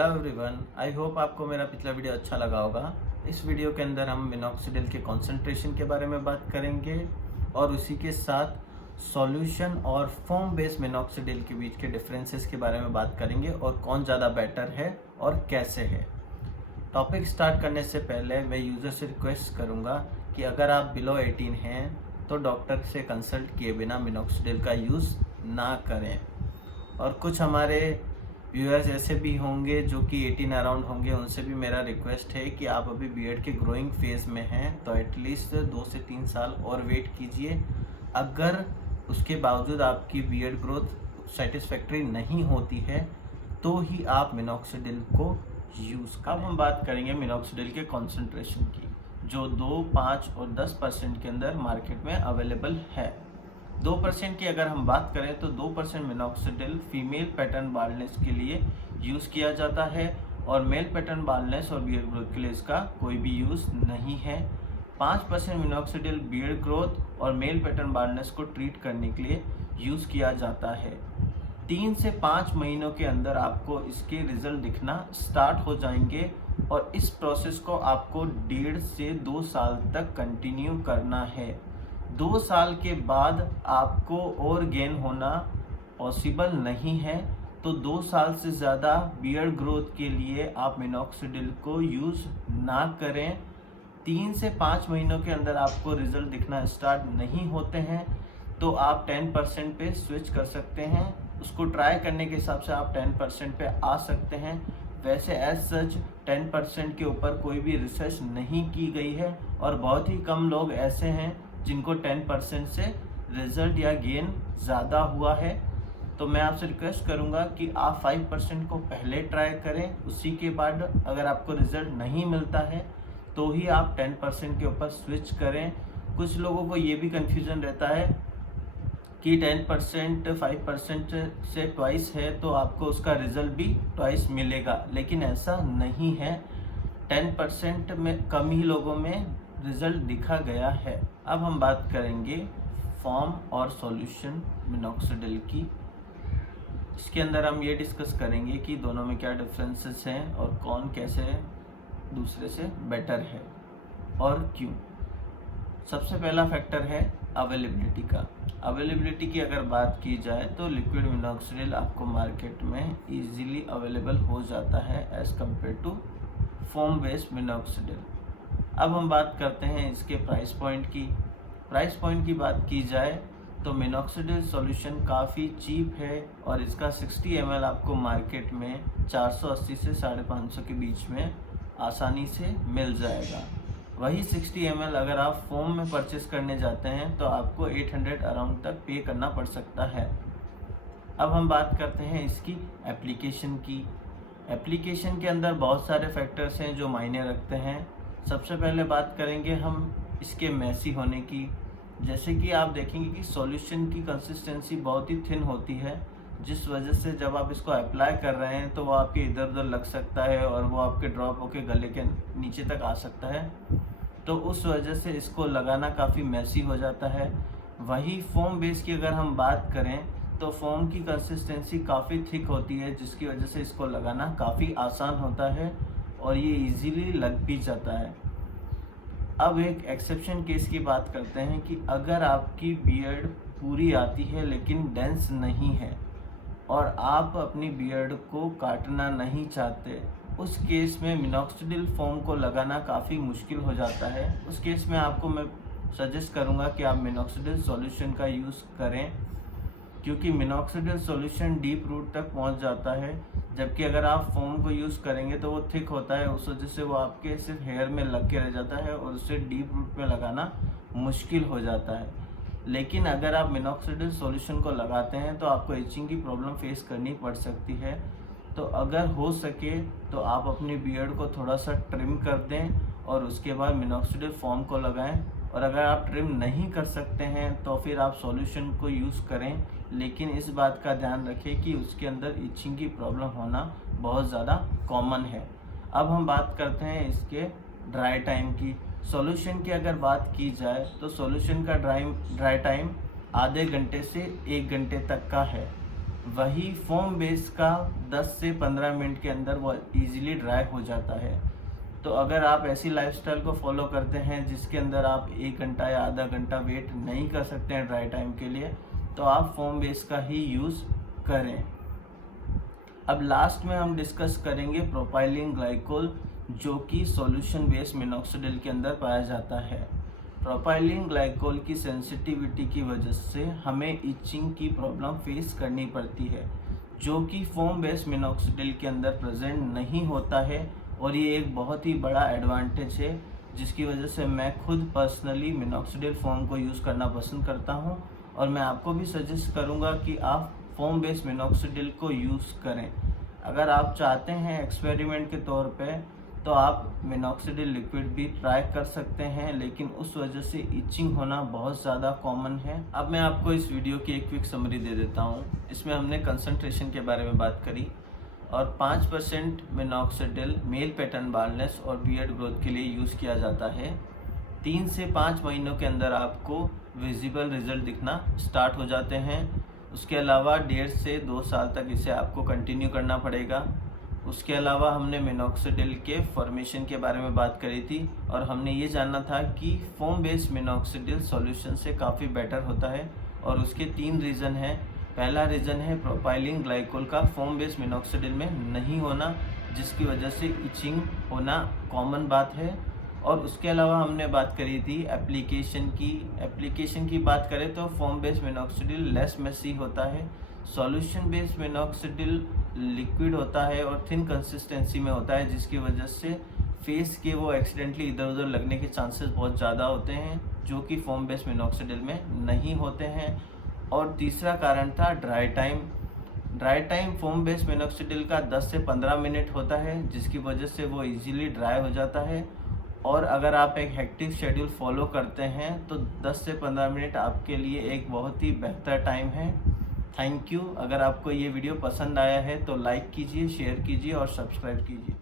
Hello everyone, I hope आपको मेरा पिछला वीडियो अच्छा लगा होगा। इस वीडियो के अंदर हम मिनॉक्सिडिल के कॉन्सेंट्रेशन के बारे में बात करेंगे और उसी के साथ सॉल्यूशन और फोम बेस्ड मिनॉक्सिडिल के बीच के डिफरेंसेस के बारे में बात करेंगे और कौन ज़्यादा बेटर है और कैसे है। टॉपिक स्टार्ट करने से पहले मैं यूज़र से रिक्वेस्ट करूँगा कि अगर आप बिलो 18 हैं तो डॉक्टर से कंसल्ट किए बिना मिनॉक्सिडिल का यूज़ ना करें। और कुछ हमारे व्यूअर्स ऐसे भी होंगे जो कि 18 अराउंड होंगे, उनसे भी मेरा रिक्वेस्ट है कि आप अभी बीएड के ग्रोइंग फेज़ में हैं तो एटलीस्ट 2 से 3 साल और वेट कीजिए। अगर उसके बावजूद आपकी बीएड ग्रोथ सेटिस्फैक्ट्री नहीं होती है तो ही आप मिनॉक्सिडिल को यूज़ करें। अब हम बात करेंगे मिनॉक्सिडिल के कॉन्सेंट्रेशन की, जो 2, 5 और 10% के अंदर मार्केट में अवेलेबल है। 2% की अगर हम बात करें तो 2% मिनॉक्सिडिल फीमेल पैटर्न बाल्डनेस के लिए यूज़ किया जाता है और मेल पैटर्न बाल्डनेस और बियर्ड ग्रोथ के लिए इसका कोई भी यूज़ नहीं है। 5% मिनॉक्सिडिल बियर्ड ग्रोथ और मेल पैटर्न बाल्डनेस को ट्रीट करने के लिए यूज़ किया जाता है। 3 से 5 महीनों के अंदर आपको इसके रिजल्ट दिखना स्टार्ट हो जाएंगे और इस प्रोसेस को आपको 1.5 से 2 साल तक कंटिन्यू करना है। 2 साल के बाद आपको और गेन होना पॉसिबल नहीं है, तो 2 साल से ज़्यादा बियर्ड ग्रोथ के लिए आप मिनॉक्सिडिल को यूज़ ना करें। 3 से 5 महीनों के अंदर आपको रिजल्ट दिखना स्टार्ट नहीं होते हैं तो आप 10% पे स्विच कर सकते हैं। उसको ट्राई करने के हिसाब से आप 10% पे आ सकते हैं। वैसे एज सच 10% के ऊपर कोई भी रिसर्च नहीं की गई है और बहुत ही कम लोग ऐसे हैं जिनको 10% से रिजल्ट या गेन ज़्यादा हुआ है। तो मैं आपसे रिक्वेस्ट करूंगा कि आप 5% को पहले ट्राई करें, उसी के बाद अगर आपको रिजल्ट नहीं मिलता है तो ही आप 10% के ऊपर स्विच करें। कुछ लोगों को ये भी कन्फ्यूज़न रहता है कि 10% 5% से ट्वाइस है तो आपको उसका रिजल्ट भी ट्वाइस मिलेगा, लेकिन ऐसा नहीं है। 10% में कम ही लोगों में रिजल्ट दिखा गया है। अब हम बात करेंगे फॉर्म और सॉल्यूशन मिनॉक्सिडिल की। इसके अंदर हम ये डिस्कस करेंगे कि दोनों में क्या डिफरेंसेस हैं और कौन कैसे दूसरे से बेटर है और क्यों। सबसे पहला फैक्टर है अवेलेबिलिटी का। अवेलेबिलिटी की अगर बात की जाए तो लिक्विड मिनॉक्सिडिल आपको मार्केट में इजीली अवेलेबल हो जाता है as compare to foam based minoxidil. अब हम बात करते हैं इसके प्राइस पॉइंट की। प्राइस पॉइंट की बात की जाए तो मिनॉक्सिडिल सॉल्यूशन काफ़ी चीप है और इसका 60 ml आपको मार्केट में 480 से 550 के बीच में आसानी से मिल जाएगा। वही 60 ml अगर आप फोम में परचेस करने जाते हैं तो आपको 800 अराउंड तक पे करना पड़ सकता है। अब हम बात करते हैं इसकी एप्लीकेशन की। एप्लीकेशन के अंदर बहुत सारे फैक्टर्स हैं जो मायने रखते हैं। सबसे पहले बात करेंगे हम इसके मैसी होने की। जैसे कि आप देखेंगे कि सॉल्यूशन की कंसिस्टेंसी बहुत ही थिन होती है, जिस वजह से जब आप इसको अप्लाई कर रहे हैं तो वो आपके इधर उधर लग सकता है और वो आपके ड्रॉप होके गले के नीचे तक आ सकता है, तो उस वजह से इसको लगाना काफ़ी मैसी हो जाता है। वही फोम बेस की अगर हम बात करें तो फोम की कंसिस्टेंसी काफ़ी थिक होती है, जिसकी वजह से इसको लगाना काफ़ी आसान होता है और ये इजीली लग भी जाता है। अब एक एक्सेप्शन केस की बात करते हैं कि अगर आपकी बियर्ड पूरी आती है लेकिन डेंस नहीं है और आप अपनी बियर्ड को काटना नहीं चाहते, उस केस में मिनॉक्सिडिल फोम को लगाना काफ़ी मुश्किल हो जाता है। उस केस में आपको मैं सजेस्ट करूंगा कि आप मिनॉक्सिडिल सॉल्यूशन का यूज़ करें, क्योंकि मिनॉक्सिडिल सॉल्यूशन डीप रूट तक पहुंच जाता है, जबकि अगर आप फोम को यूज़ करेंगे तो वो थिक होता है, उस वजह से वो आपके सिर्फ हेयर में लग के रह जाता है और उसे डीप रूट में लगाना मुश्किल हो जाता है। लेकिन अगर आप मिनॉक्सिडिल सॉल्यूशन को लगाते हैं तो आपको इचिंग की प्रॉब्लम फेस करनी पड़ सकती है। तो अगर हो सके तो आप अपनी बियर्ड को थोड़ा सा ट्रिम कर दें और उसके बाद मिनॉक्सिडिल फोम को लगाएं। और अगर आप ट्रिम नहीं कर सकते हैं तो फिर आप सॉल्यूशन को यूज़ करें, लेकिन इस बात का ध्यान रखें कि उसके अंदर इचिंग की प्रॉब्लम होना बहुत ज़्यादा कॉमन है। अब हम बात करते हैं इसके ड्राई टाइम की। सॉल्यूशन की अगर बात की जाए तो सॉल्यूशन का ड्राई टाइम आधे घंटे से 1 घंटे तक का है। वही फोम बेस का 10 से 15 मिनट के अंदर वो इजीली ड्राई हो जाता है। तो अगर आप ऐसी लाइफस्टाइल को फॉलो करते हैं जिसके अंदर आप 1 घंटा या आधा घंटा वेट नहीं कर सकते हैं ड्राई टाइम के लिए, तो आप फोम बेस का ही यूज़ करें। अब लास्ट में हम डिस्कस करेंगे प्रोपाइलीन ग्लाइकोल, जो कि सॉल्यूशन बेस मिनॉक्सिडिल के अंदर पाया जाता है। प्रोपाइलीन ग्लाइकोल की सेंसिटिविटी की वजह से हमें इचिंग की प्रॉब्लम फेस करनी पड़ती है, जो कि फोम बेस मिनॉक्सिडिल के अंदर प्रेजेंट नहीं होता है। और ये एक बहुत ही बड़ा एडवांटेज है, जिसकी वजह से मैं खुद पर्सनली मिनॉक्सिडिल फोम को यूज़ करना पसंद करता हूँ। और मैं आपको भी सजेस्ट करूँगा कि आप फोम बेस मिनॉक्सिडिल को यूज़ करें। अगर आप चाहते हैं एक्सपेरिमेंट के तौर पे, तो आप मिनॉक्सिडिल लिक्विड भी ट्राई कर सकते हैं, लेकिन उस वजह से इचिंग होना बहुत ज़्यादा कॉमन है। अब मैं आपको इस वीडियो की एक क्विक समरी दे देता हूँ। इसमें हमने कंसंट्रेशन के बारे में बात करी और 5% मिनॉक्सिडिल मेल पैटर्न बाल्डनेस और बियर्ड ग्रोथ के लिए यूज़ किया जाता है। 3 से 5 महीनों के अंदर आपको विजिबल रिजल्ट दिखना स्टार्ट हो जाते हैं। उसके अलावा 1.5 से 2 साल तक इसे आपको कंटिन्यू करना पड़ेगा। उसके अलावा हमने मिनॉक्सिडिल के फॉर्मेशन के बारे में बात करी थी और हमने ये जानना था कि फोम बेस्ड मिनॉक्सिडिल सॉल्यूशन से काफ़ी बेटर होता है, और उसके 3 रीज़न हैं। पहला रीज़न है प्रोपाइलीन ग्लाइकोल का फोम बेस्ड मिनॉक्सिडिल में नहीं होना, जिसकी वजह से इचिंग होना कॉमन बात है। और उसके अलावा हमने बात करी थी एप्लीकेशन की बात करें तो foam based minoxidil less messy होता है, सॉल्यूशन बेस्ड मिनॉक्सिडिल लिक्विड होता है और थिन कंसिस्टेंसी में होता है, जिसकी वजह से फेस के वो एक्सीडेंटली इधर उधर लगने के चांसेस बहुत ज़्यादा होते हैं, जो कि फोम बेस्ड मिनॉक्सिडिल में नहीं होते हैं। और तीसरा कारण था dry time foam based minoxidil का 10 से 15 मिनट होता है, जिसकी वजह से वो इजीली ड्राई हो जाता है। और अगर आप एक हेक्टिक शेड्यूल फॉलो करते हैं तो 10 से 15 मिनट आपके लिए एक बहुत ही बेहतर टाइम है। Thank you. अगर आपको ये वीडियो पसंद आया है तो लाइक कीजिए, शेयर कीजिए और सब्सक्राइब कीजिए।